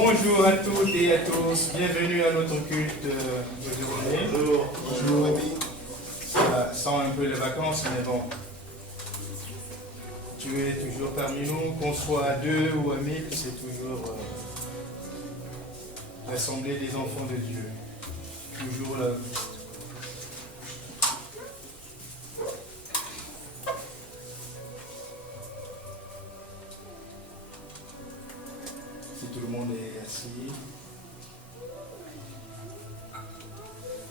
Bonjour à toutes et à tous, bienvenue à notre culte d'aujourd'hui. Bonjour. Ça sent un peu les vacances, mais bon. Tu es toujours parmi nous, qu'on soit à 2 ou à 1000, c'est toujours l'assemblée des enfants de Dieu. Toujours là. Si tout le monde est assis.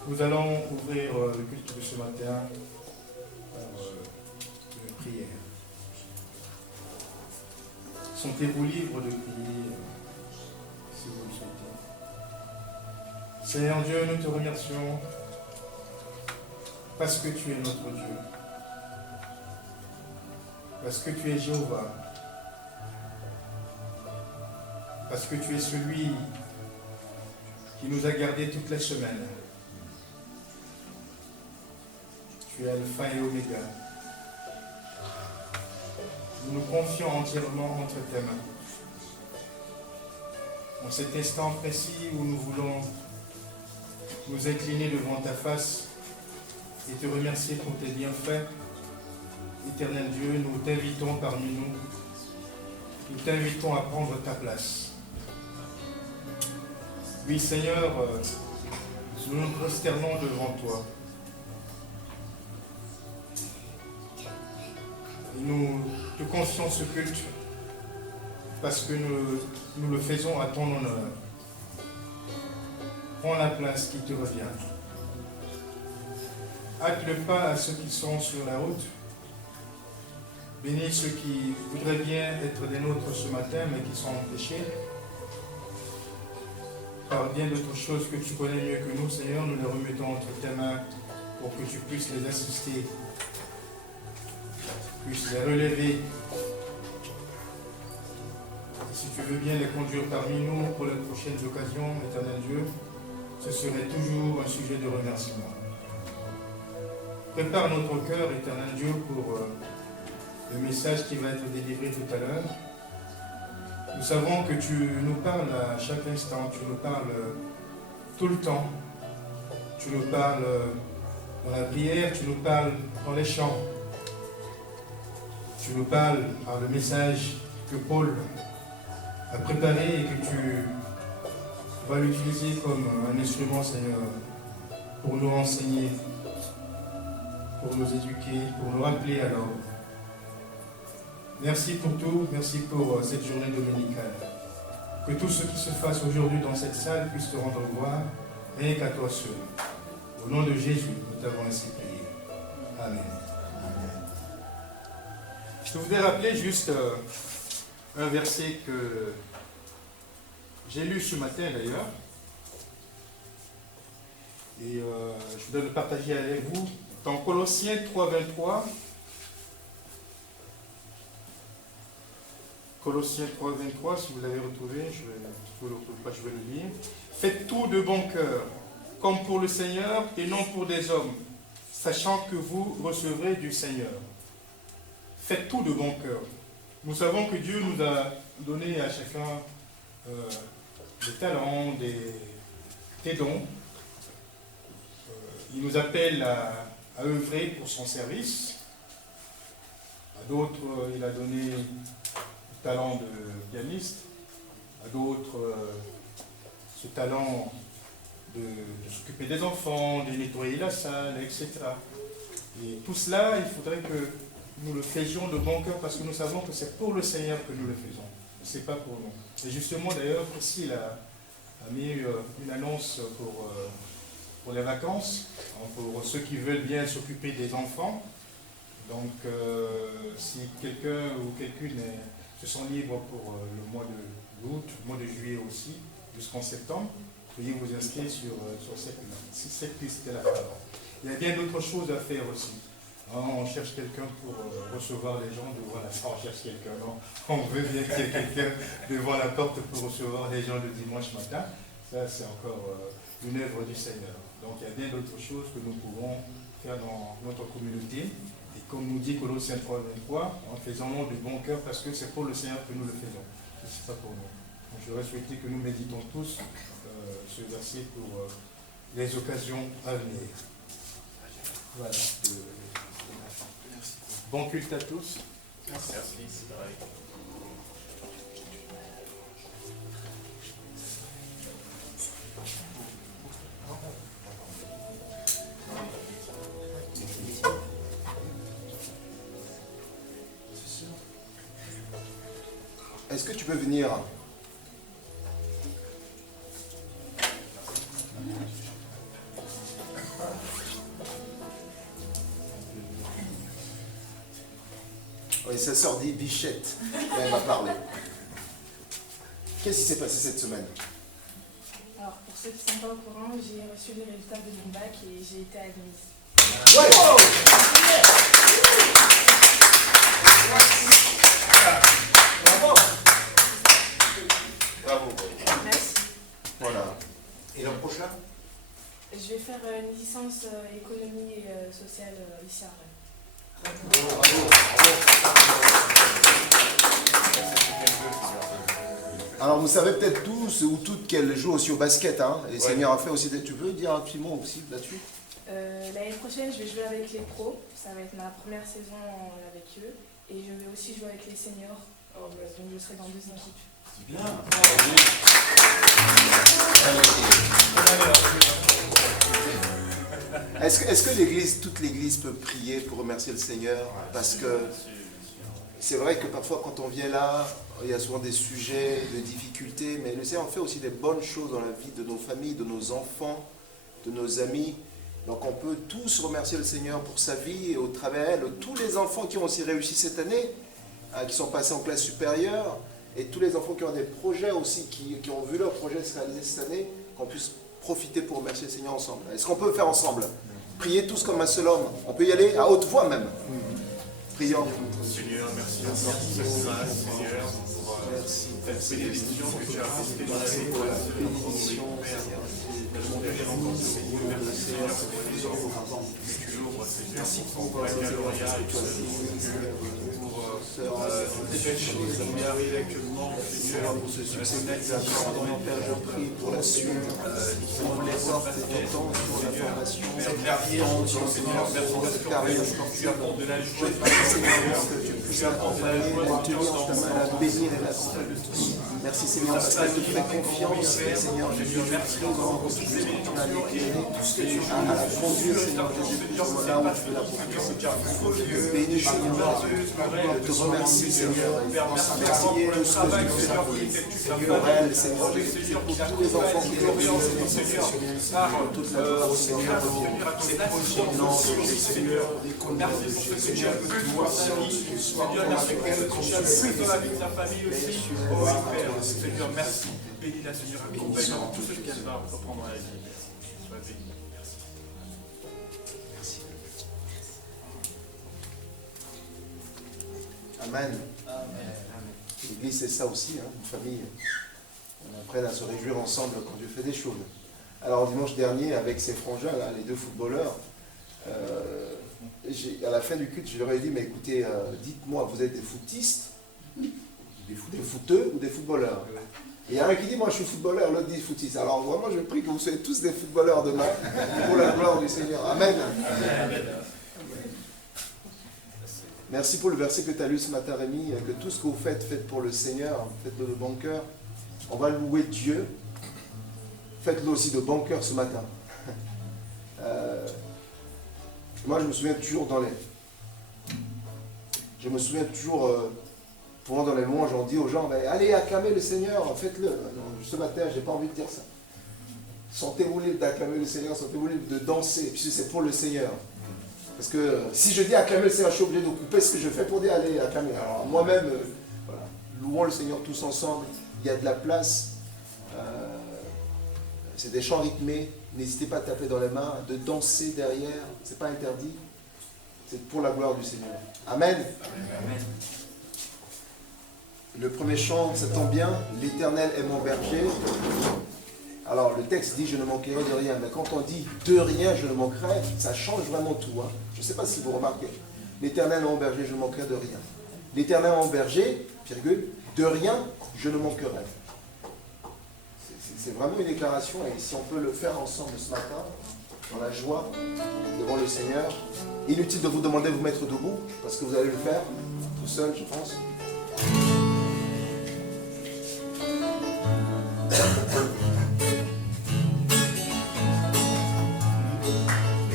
Nous allons ouvrir le culte de ce matin par une prière. Sentez-vous libre de prier si vous le souhaitez. Seigneur Dieu, nous te remercions parce que tu es notre Dieu. Parce que tu es Jéhovah. Parce que tu es celui qui nous a gardés toute la semaine. Tu es Alpha et Oméga. Nous nous confions entièrement entre tes mains. En cet instant précis où nous voulons nous incliner devant ta face et te remercier pour tes bienfaits, éternel Dieu, nous t'invitons parmi nous. Nous t'invitons à prendre ta place. Oui, Seigneur, nous nous prosternons devant toi. Et nous te confions ce culte parce que nous le faisons à ton honneur. Prends la place qui te revient. Hâte le pas à ceux qui sont sur la route. Bénis ceux qui voudraient bien être des nôtres ce matin mais qui sont empêchés. Par bien d'autres choses que tu connais mieux que nous, Seigneur, nous les remettons entre tes mains pour que tu puisses les assister, puisses les relever. Si tu veux bien les conduire parmi nous pour les prochaines occasions, éternel Dieu, ce serait toujours un sujet de remerciement. Prépare notre cœur, éternel Dieu, pour le message qui va être délivré tout à l'heure. Nous savons que tu nous parles à chaque instant, tu nous parles tout le temps. Tu nous parles dans la prière, tu nous parles dans les chants. Tu nous parles par le message que Paul a préparé et que tu vas l'utiliser comme un instrument, Seigneur, pour nous enseigner, pour nous éduquer, pour nous rappeler à l'ordre. Merci pour tout, merci pour cette journée dominicale. Que tout ce qui se fasse aujourd'hui dans cette salle puisse te rendre gloire, rien qu'à toi seul. Au nom de Jésus, nous t'avons ainsi prié. Amen. Je voudrais rappeler juste un verset que j'ai lu ce matin d'ailleurs. Et je voudrais le partager avec vous. Dans Colossiens 3,23. Colossiens 3,23, si vous l'avez retrouvé, je ne le retrouve pas, je vais le lire. Faites tout de bon cœur, comme pour le Seigneur et non pour des hommes, sachant que vous recevrez du Seigneur. Faites tout de bon cœur. Nous savons que Dieu nous a donné à chacun des talents, des dons. Il nous appelle à œuvrer pour son service. À d'autres, il a donné talent de pianiste, à d'autres ce talent de s'occuper des enfants, de nettoyer la salle, etc. Et tout cela, il faudrait que nous le faisions de bon cœur parce que nous savons que c'est pour le Seigneur que nous le faisons. Ce n'est pas pour nous. Et justement, d'ailleurs, Priscille a mis une annonce pour les vacances, pour ceux qui veulent bien s'occuper des enfants. Donc, si quelqu'un ou quelqu'une se sont libres pour le mois d'août, le mois de juillet aussi, jusqu'en septembre, veuillez vous inscrire sur cette liste-là. Il y a bien d'autres choses à faire aussi. On cherche quelqu'un pour recevoir les gens devant la porte. On cherche quelqu'un, non. On veut bien qu'il y ait quelqu'un devant la porte pour recevoir les gens le dimanche matin. Ça, c'est encore une œuvre du Seigneur. Donc, il y a bien d'autres choses que nous pouvons faire dans notre communauté. Et comme nous dit Colossiens 3,23, en faisant nom de bon cœur, parce que c'est pour le Seigneur que nous le faisons. Ce n'est pas pour nous. J'aurais souhaité que nous méditons tous ce verset pour les occasions à venir. Voilà. Bon culte à tous. Merci. Est-ce que tu peux venir? Oui, sa sœur dit Bichette, elle m'a parlé. Qu'est-ce qui s'est passé cette semaine? Alors, pour ceux qui ne sont pas au courant, j'ai reçu les résultats de mon bac et j'ai été admise. Ouais. Bravo. Bravo. Merci. Voilà. Et l'an prochain? Je vais faire une licence économie et sociale ici à Rennes. Bravo. Alors vous savez peut-être tous ou toutes qu'elle joue aussi au basket, hein, et Seigneur a fait aussi des... Tu veux dire un petit mot aussi là-dessus? L'année prochaine, je vais jouer avec les pros. Ça va être ma première saison avec eux. Et je vais aussi jouer avec les seniors. Donc je serai dans 2 équipes. C'est bien. Est-ce que l'église, toute l'église peut prier pour remercier le Seigneur? Parce que c'est vrai que parfois quand on vient là, il y a souvent des sujets de difficultés, mais le Seigneur fait aussi des bonnes choses dans la vie de nos familles, de nos enfants, de nos amis. Donc on peut tous remercier le Seigneur pour sa vie et au travers elle, tous les enfants qui ont aussi réussi cette année, qui sont passés en classe supérieure, et tous les enfants qui ont des projets aussi, qui ont vu leur projet se réaliser cette année, qu'on puisse profiter pour remercier le Seigneur ensemble. Est-ce qu'on peut le faire ensemble? Prier tous comme un seul homme. On peut y aller à haute voix même. Prions. Seigneur, merci encore pour cette grâce, Seigneur, pour cette bénédiction que tu as apportée dans la vie de la bénédiction, Père. Merci pour la Galoria et tout pour cette chose qui arrive actuellement, Seigneur, pour ce succès d'accident. Père, je prie pour la suite, pour les portes et ton temps, pour la formation. Seigneur, merci parce que tu apportes de la joie, Seigneur, que tu puisses accompagner, la tenir dans ta main, la bénir et l'accompagner tous. Merci Seigneur, parce qu'elle te fait confiance, Seigneur, je te remercie encore pour tout ce que tu as éclairé, à la conduire, Seigneur Jésus, là où tu veux la conduire. Je te bénis, Seigneur, je te remercie, Seigneur, merci pour tout ce que tu fais pour elle, Seigneur Jésus, pour tous les enfants qui ont besoin, Seigneur, pour toute la gloire, Seigneur, au nom de Jésus, Seigneur, merci pour ce que tu as pu voir sa vie, Seigneur, merci pour ce que tu as pu dans la vie de sa famille aussi. Oh Père, Seigneur, merci. Bénis la Seigneur, accompagne dans tout ce qu'elle va reprendre dans la vie. Sois béni. Merci. Merci. Amen. L'église, c'est ça aussi, hein, une famille. On apprenne à se réjouir ensemble quand Dieu fait des choses. Alors, dimanche dernier, avec ces frangins, là, les 2 footballeurs, à la fin du culte, je leur ai dit, mais écoutez, dites-moi, vous êtes des footistes, des footeux ou des footballeurs? Et il y a un qui dit, moi je suis footballeur, l'autre dit footiste. Alors vraiment, je prie que vous soyez tous des footballeurs demain, pour la gloire du Seigneur. Amen. Merci pour le verset que tu as lu ce matin, Rémi, que tout ce que vous faites, faites pour le Seigneur, faites-le de bon cœur. On va louer Dieu. Faites-le aussi de bon cœur ce matin. Moi, je me souviens toujours pendant dans les louanges, on dit aux gens, allez acclamer le Seigneur, faites-le. Ce matin, je n'ai pas envie de dire ça. Sentez-vous libre d'acclamer le Seigneur, sentez-vous libre de danser, puisque c'est pour le Seigneur. Parce que si je dis acclamer le Seigneur, je suis obligé de couper ce que je fais pour dire allez acclamer. Alors moi-même, voilà, louons le Seigneur tous ensemble, il y a de la place. C'est des chants rythmés, n'hésitez pas à taper dans les mains, de danser derrière, c'est pas interdit. C'est pour la gloire du Seigneur. Amen. Amen. Le premier chant, ça tombe bien, l'Éternel est mon berger. Alors le texte dit je ne manquerai de rien, mais quand on dit de rien je ne manquerai, ça change vraiment tout. Hein. Je ne sais pas si vous remarquez. L'Éternel est mon berger, je ne manquerai de rien. L'Éternel est mon berger, virgule, de rien je ne manquerai. c'est vraiment une déclaration, et si on peut le faire ensemble ce matin, dans la joie, devant le Seigneur, inutile de vous demander de vous mettre debout, parce que vous allez le faire, tout seul, je pense.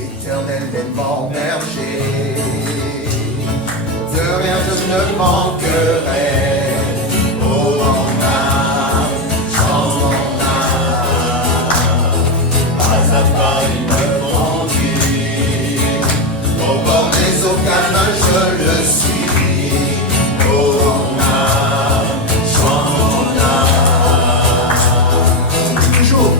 Éternel est mon berger, de rien je ne manquerai. Oh mon âme, chante mon âme, pas à pas il me conduit, au bord des eaux calmes je le suis. Oh mon âme, chante mon âme, toujours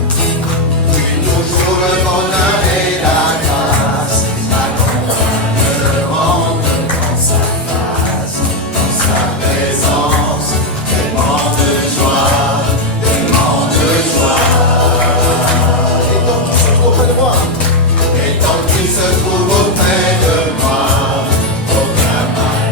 le bonheur et la grâce m'accompagnent, me rendent dans sa face, dans sa présence, tellement de joie, tellement de joie. Et tant qu'il se trouve auprès de moi, et tant qu'il se trouve auprès de moi, aucun mal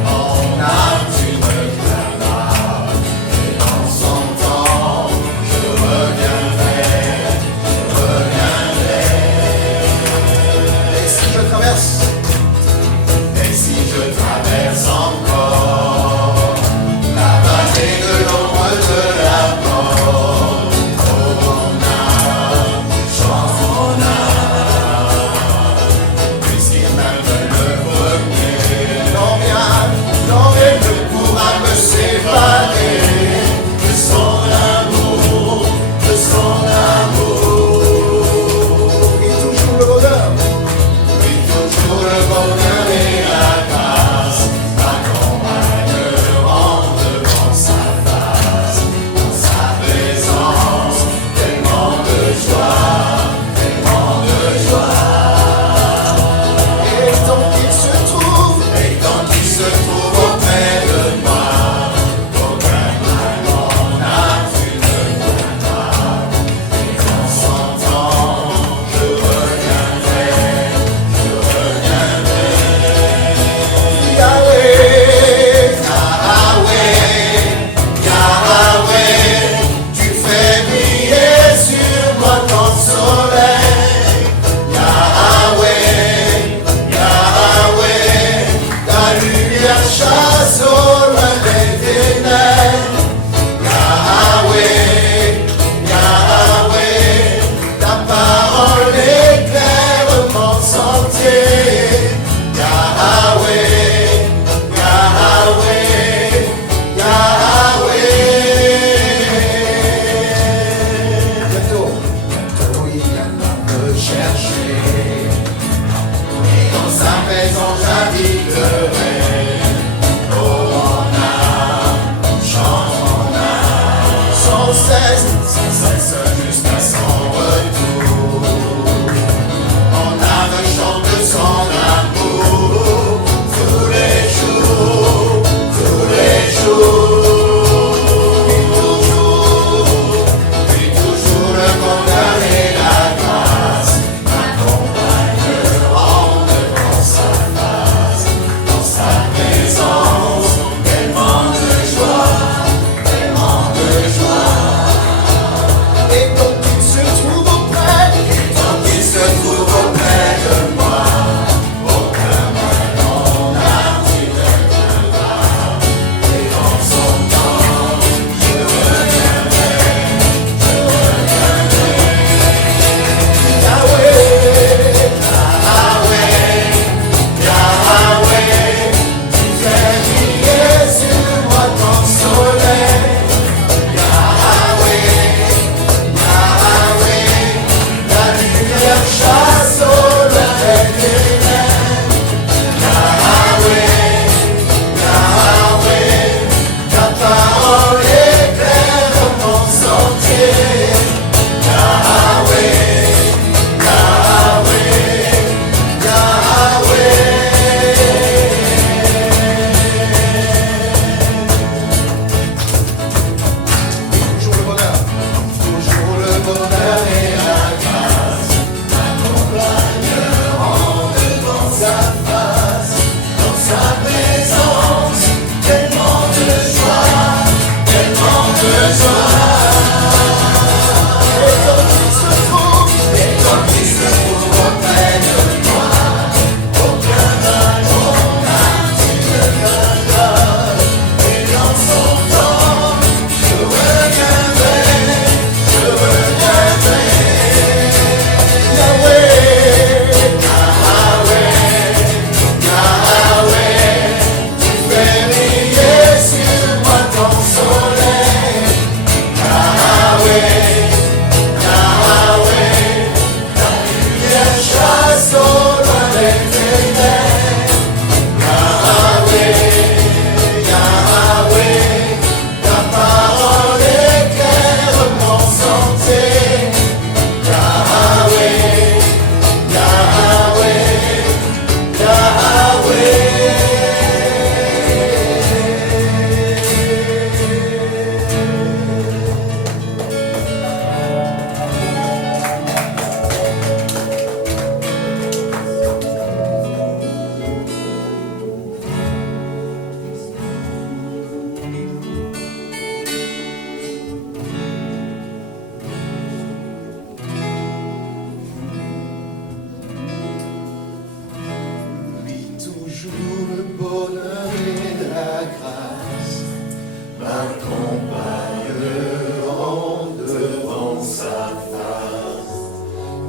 m'accompagneront devant sa face,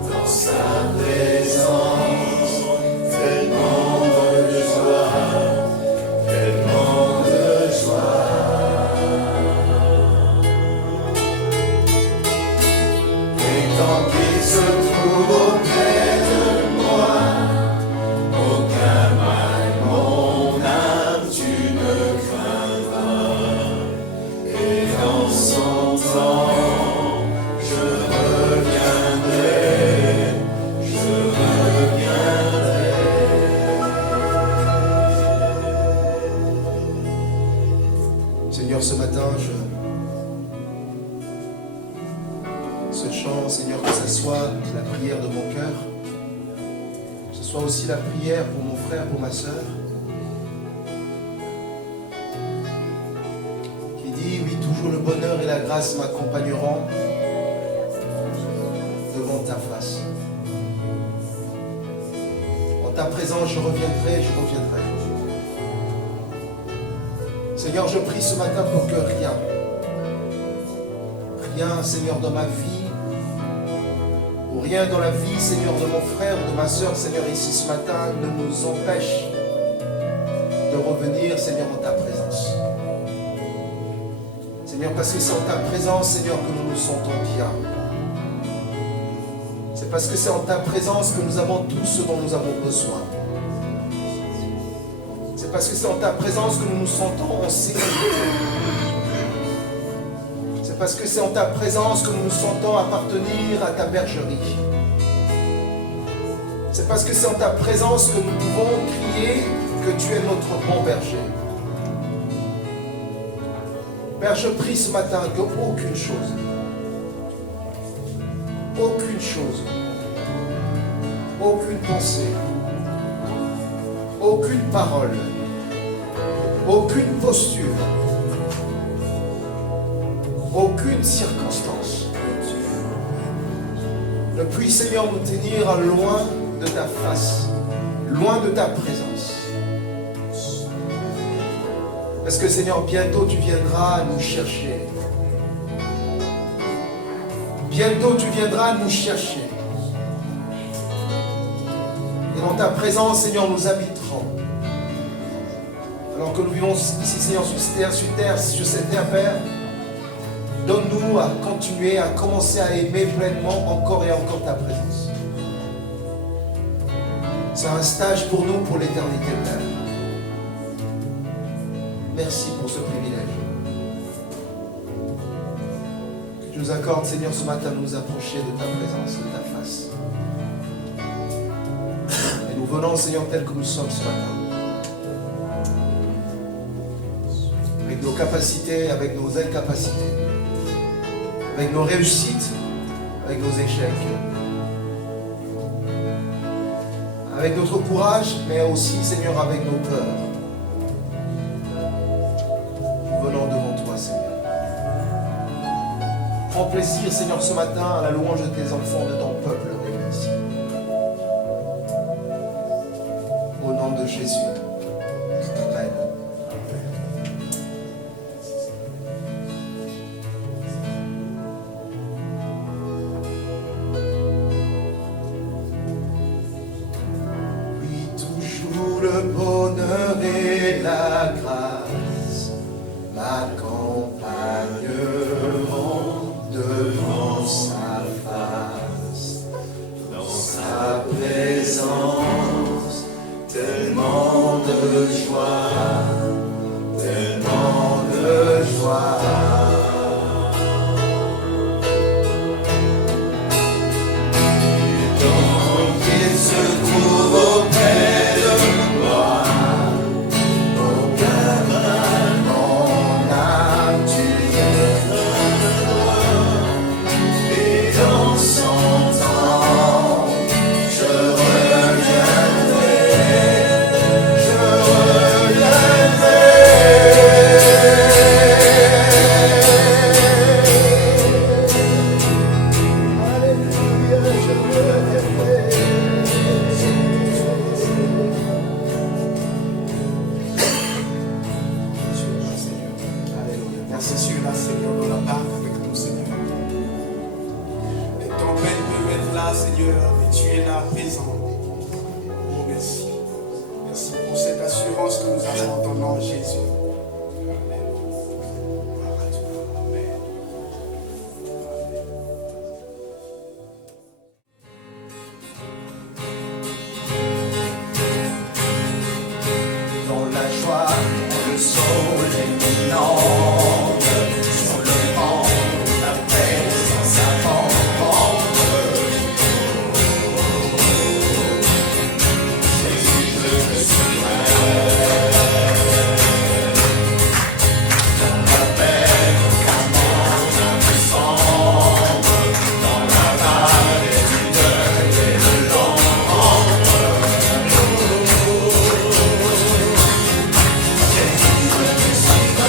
dans sa présence, tellement de joie, tellement de joie. Et tant qu'il se trouve auprès de moi, aucun mal, mon âme, tu ne craindras. Et dans son temps, je reviendrai, je reviendrai. Seigneur, ce matin, ce chant, Seigneur, que ce soit la prière de mon cœur, que ce soit aussi la prière pour mon frère, pour ma soeur, qui dit, oui, toujours le bonheur et la grâce m'accompagneront devant ta face. En ta présence, je reviendrai, je reviendrai. Seigneur, je prie ce matin pour que rien, Seigneur, dans ma vie, ou rien dans la vie, Seigneur, de mon frère, de ma soeur, Seigneur, ici ce matin, ne nous empêche de revenir, Seigneur, en ta présence. Seigneur, parce que c'est en ta présence, Seigneur, que nous nous sentons bien. C'est parce que c'est en ta présence que nous avons tout ce dont nous avons besoin. C'est parce que c'est en ta présence que nous nous sentons en sécurité. C'est parce que c'est en ta présence que nous nous sentons appartenir à ta bergerie. C'est parce que c'est en ta présence que nous pouvons crier que tu es notre bon berger. Père, je prie ce matin que aucune chose, aucune pensée, aucune parole, aucune posture, aucune circonstance ne puisse, Seigneur, nous tenir loin de ta face, loin de ta présence. Parce que, Seigneur, bientôt tu viendras nous chercher. Bientôt tu viendras nous chercher. Et dans ta présence, Seigneur, nous habiterons. Alors que nous vivons ici, Seigneur, sur cette terre, Père, donne-nous à continuer, à commencer à aimer pleinement encore et encore ta présence. C'est un stage pour nous, pour l'éternité, Père. Merci pour ce privilège. Que tu nous accordes, Seigneur, ce matin, de nous approcher de ta présence, de ta face. Et nous venons, Seigneur, tel que nous sommes ce matin. Avec nos capacités, avec nos incapacités. Avec nos réussites, avec nos échecs. Avec notre courage, mais aussi, Seigneur, avec nos peurs. Venons devant toi, Seigneur. Prends plaisir, Seigneur, ce matin à la louange de tes enfants, de ton peuple réunis ici. Au nom de Jésus. Amen. Oui, toujours le bonheur et la grâce m'accompagneront devant sa face, dans sa présence, tellement de joie, tellement de joie. Et tant qu'il se trouve auprès de moi, aucun ces cieux-là, Seigneur, dans la barque avec nous, Seigneur. Les tempêtes peuvent être là, Seigneur, mais tu es là, présent. Oh, merci. Merci pour cette assurance que nous avons en ton nom, Jésus. Amen. Gloire à toi. Amen. Dans la joie, le soleil m'inonde, sur le vent, la présence abondante. Jésus, je me souviens. Dans la paix, quand mon âme sombre, dans la vallée du deuil et de l'ombre. Jésus, je me souviens.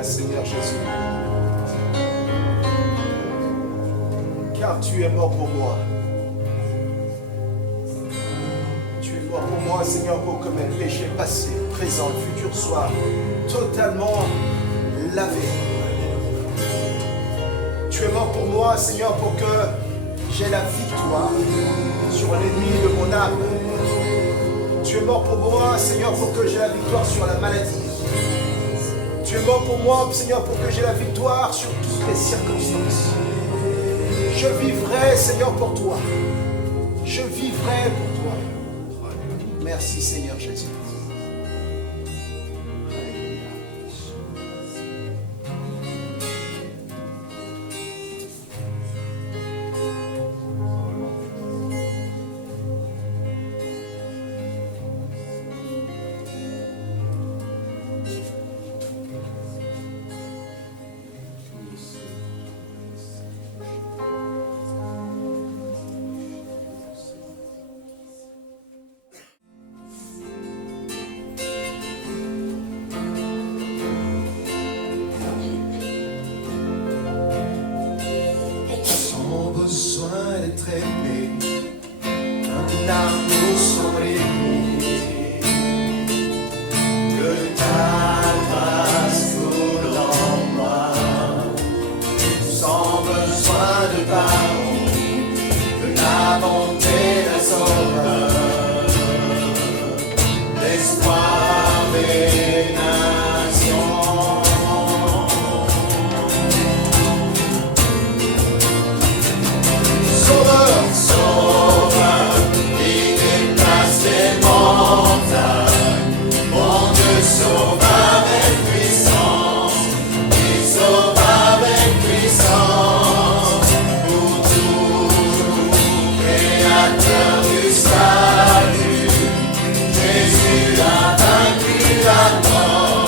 Alléluia, Seigneur Jésus. Car tu es mort pour moi. Tu es mort pour moi, Seigneur, pour que mes péchés passés, présents, futurs soient totalement lavés. Tu es mort pour moi, Seigneur, pour que j'ai la victoire sur l'ennemi de mon âme. Tu es mort pour moi, Seigneur, pour que j'ai la victoire sur la maladie. Tu es mort pour moi, Seigneur, pour que j'ai la victoire sur toutes les circonstances. Je vivrai, Seigneur, pour toi. Je vivrai pour toi. Merci, Seigneur Jésus. Sans besoin d'être aimé, un amour sans limite, que ta grâce coule en moi, sans besoin de pardon, que la bonté d'un sauveur, l'espoir des nations. Sauveur, qui déplace les montagnes, mon Dieu sauve avec puissance, il sauve avec puissance, pour toujours, créateur du salut, Jésus a vaincu la mort.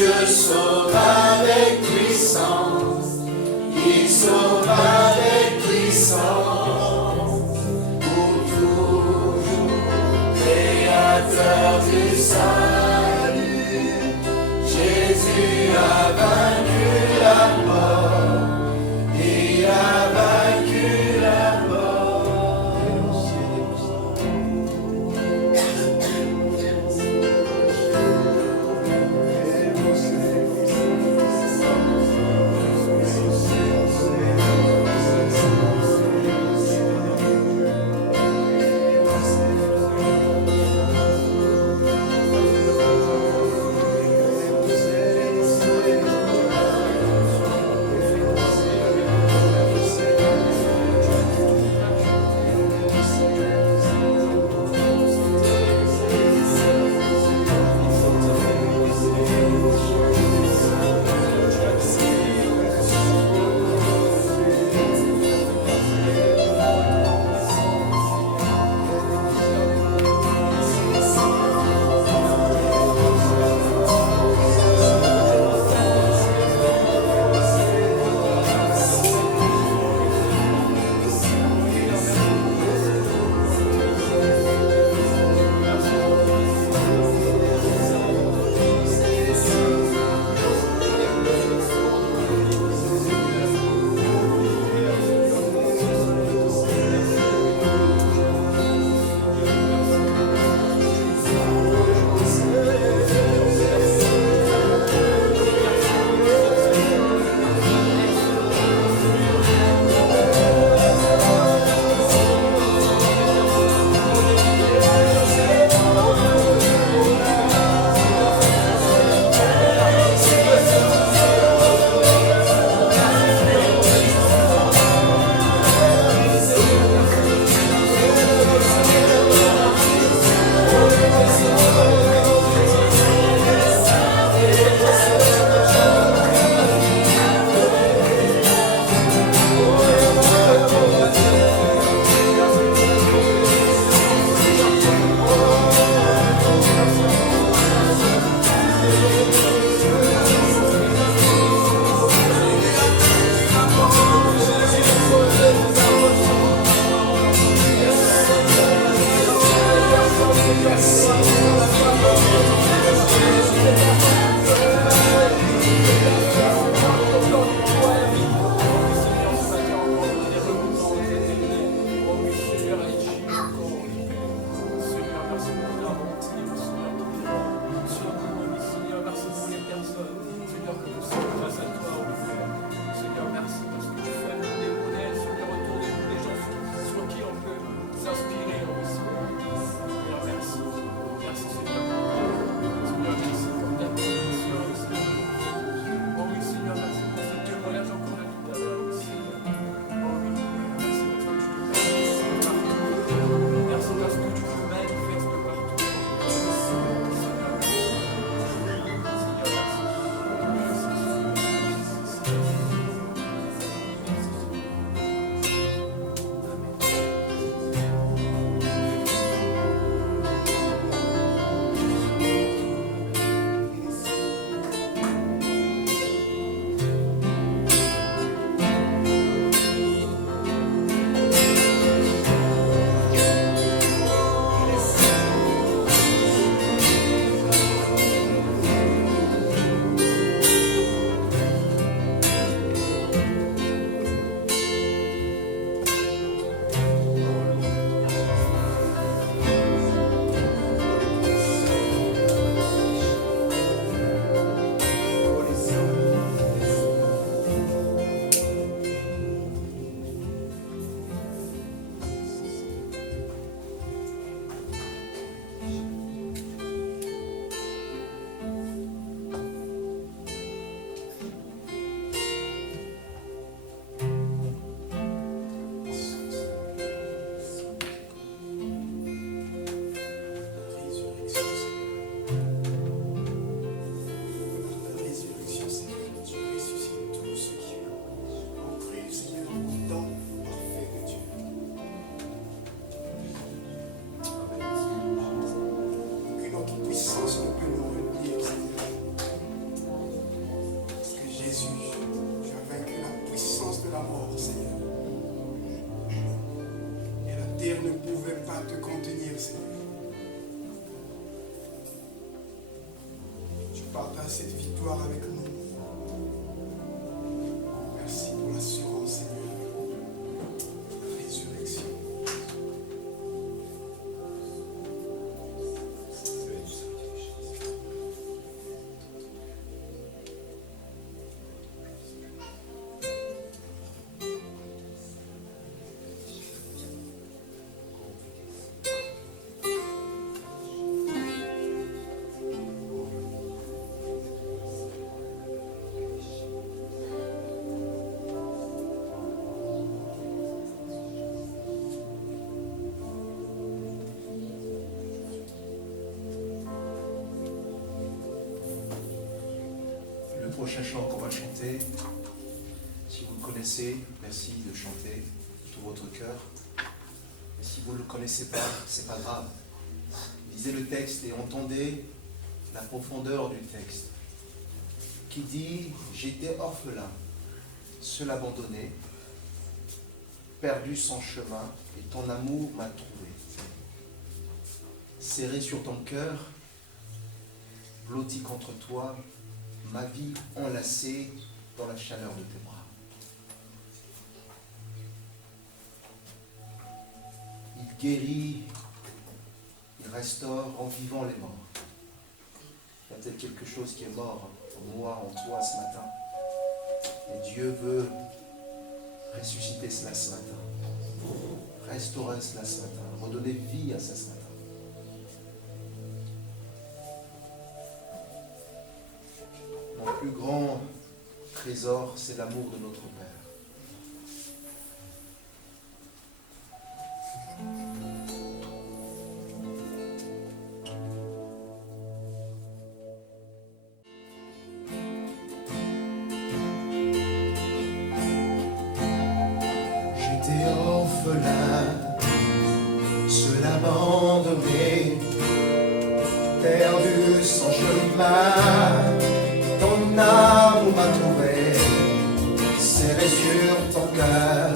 Dieu sauve avec puissance, il sauve avec puissance, pour toujours, créateur du salut. Jésus a vaincu la mort, il a vaincu la mort. cette victoire avec nous. Merci pour l'assurance, Seigneur, la résurrection. Le prochain chant qu'on va chanter, si vous le connaissez, merci de chanter de tout votre cœur. Et si vous ne le connaissez pas, c'est pas grave. Lisez le texte et entendez la profondeur du texte qui dit « J'étais orphelin, seul abandonné, perdu sans chemin, et ton amour m'a trouvé. Serré sur ton cœur, blotti contre toi, ma vie enlacée dans la chaleur de tes bras. » Il guérit, il restaure en vivant les morts. Il y a peut-être quelque chose qui est mort en moi, en toi ce matin. Et Dieu veut ressusciter cela ce matin. Restaurer cela ce matin. Redonner vie à ça ce matin. Mon plus grand trésor, c'est l'amour de notre Père. J'étais orphelin, seul abandonné, perdu sans chemin. Ton amour m'a trouvé, serré sur ton cœur,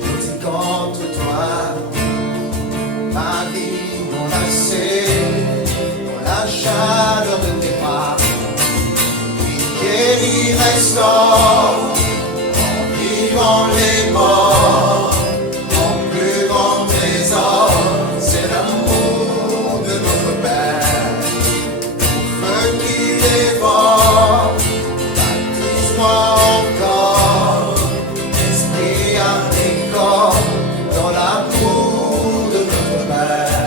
blotti contre toi, ma vie enlacée dans la chaleur de tes bras. Il guérit, restaure, en vivant les morts, mon plus grand trésor, c'est l'amour de notre Père. Baptise-moi encore, esprit à mes corps, dans l'amour de notre Père.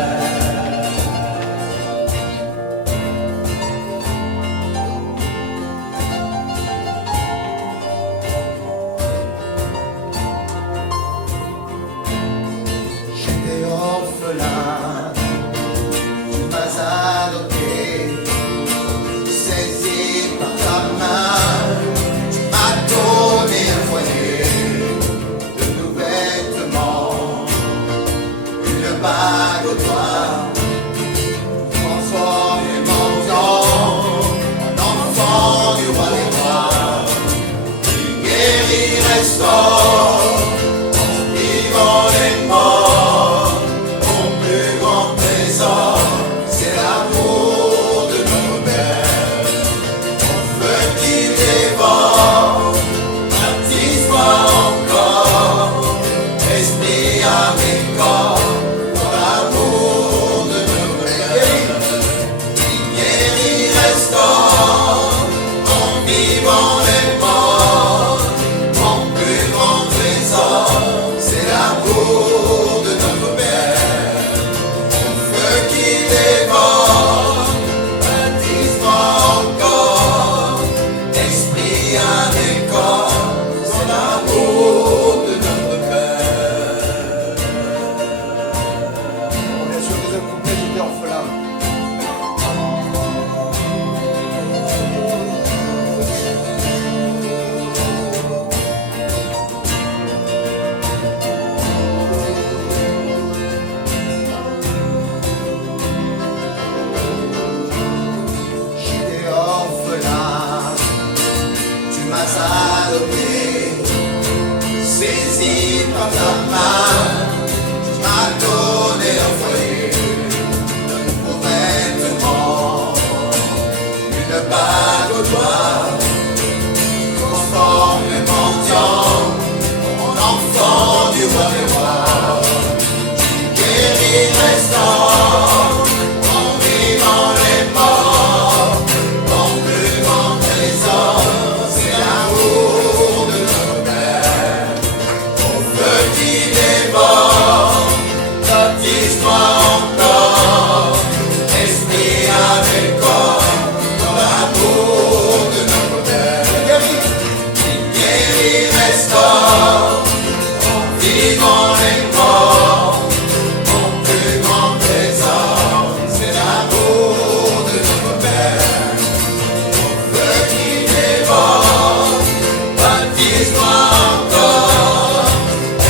J'étais orphelin, tu m'as adopté, saisi par ta main, tu m'as donné un foyer, de nouveaux vêtements, une bague au doigt, transformé en enfant du roi des rois. Il guérit, restaure, en vivant les morts, mon plus grand trésor, c'est l'amour de notre Père. Qui dévore, baptise-moi encore, esprit à mes corps, dans l'amour de notre Père. Il guérit, restaure, en vivant les morts, mon plus grand bague toi, conforme et mendiant, mon enfant du roi des rois, tu guéris, restaure, en vivant les morts, ton plus grand trésor, c'est l'amour de notre Père, au feu qui dévore, baptise-moi encore, esprit avec corps, dans l'amour de notre Père, il guérit, restaure, en vivant les morts, mon plus grand trésor, c'est l'amour de notre Père, au feu qui dévore, baptise-moi encore,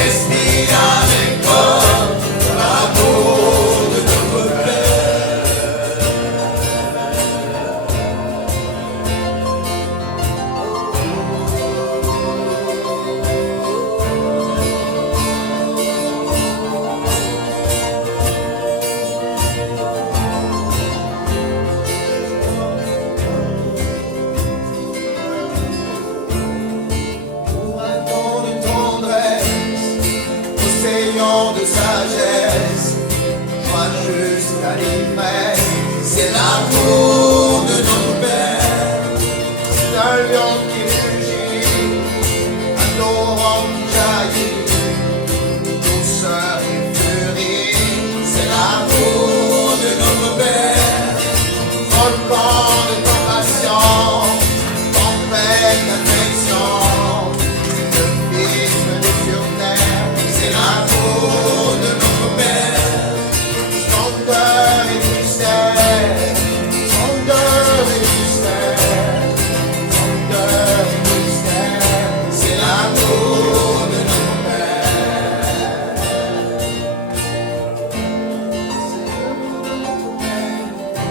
esprit avec corps, dans l'amour de notre Père. Pour un ton de tendresse, océan de sagesse, joie jusqu'à l'ivresse, c'est l'amour de notre Père. C'est un lion qui rugit, un torrent qui jaillit, douceur et furie, c'est l'amour de notre Père. Volcan de compassion, tempête d'affection, le fisme des surterres, c'est l'amour de notre Père. Splendeur et mystère, splendeur et mystère, splendeur et mystère, c'est l'amour de notre Père. C'est l'amour de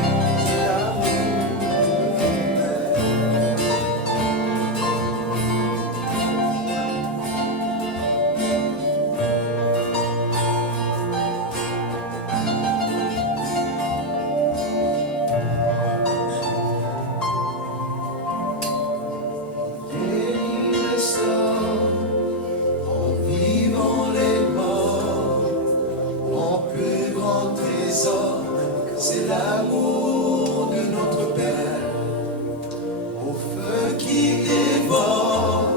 notre Père, c'est l'amour de notre Père. Guéris, restaure, en vivant les morts, mon plus grand trésor, c'est l'amour de notre Père, au feu qui dévore,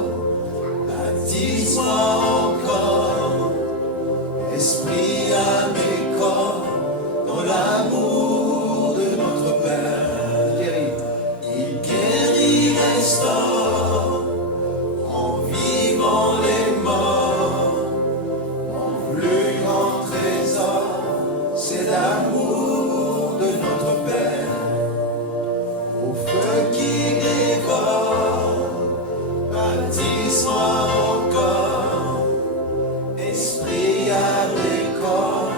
baptise-moi encore, esprit, âme et corps, dans l'amour de notre Père. Il guérit, restaure, en vivant les morts, mon plus grand trésor, c'est l'amour de notre Père, au feu qui dévore, baptise-moi encore, esprit, âme et corps,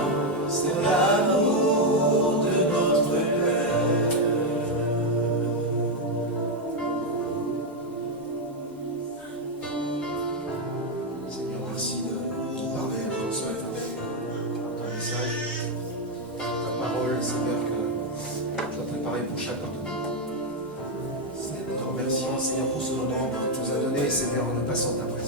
c'est l'amour de notre Père. Seigneur, merci de nous parler encore ce matin par ton message, ta parole, Seigneur, que tu as préparé pour chacun de nous. Nous te remercions, Seigneur, pour ce moment que tu nous as donné, Seigneur, en nous passant ta présence.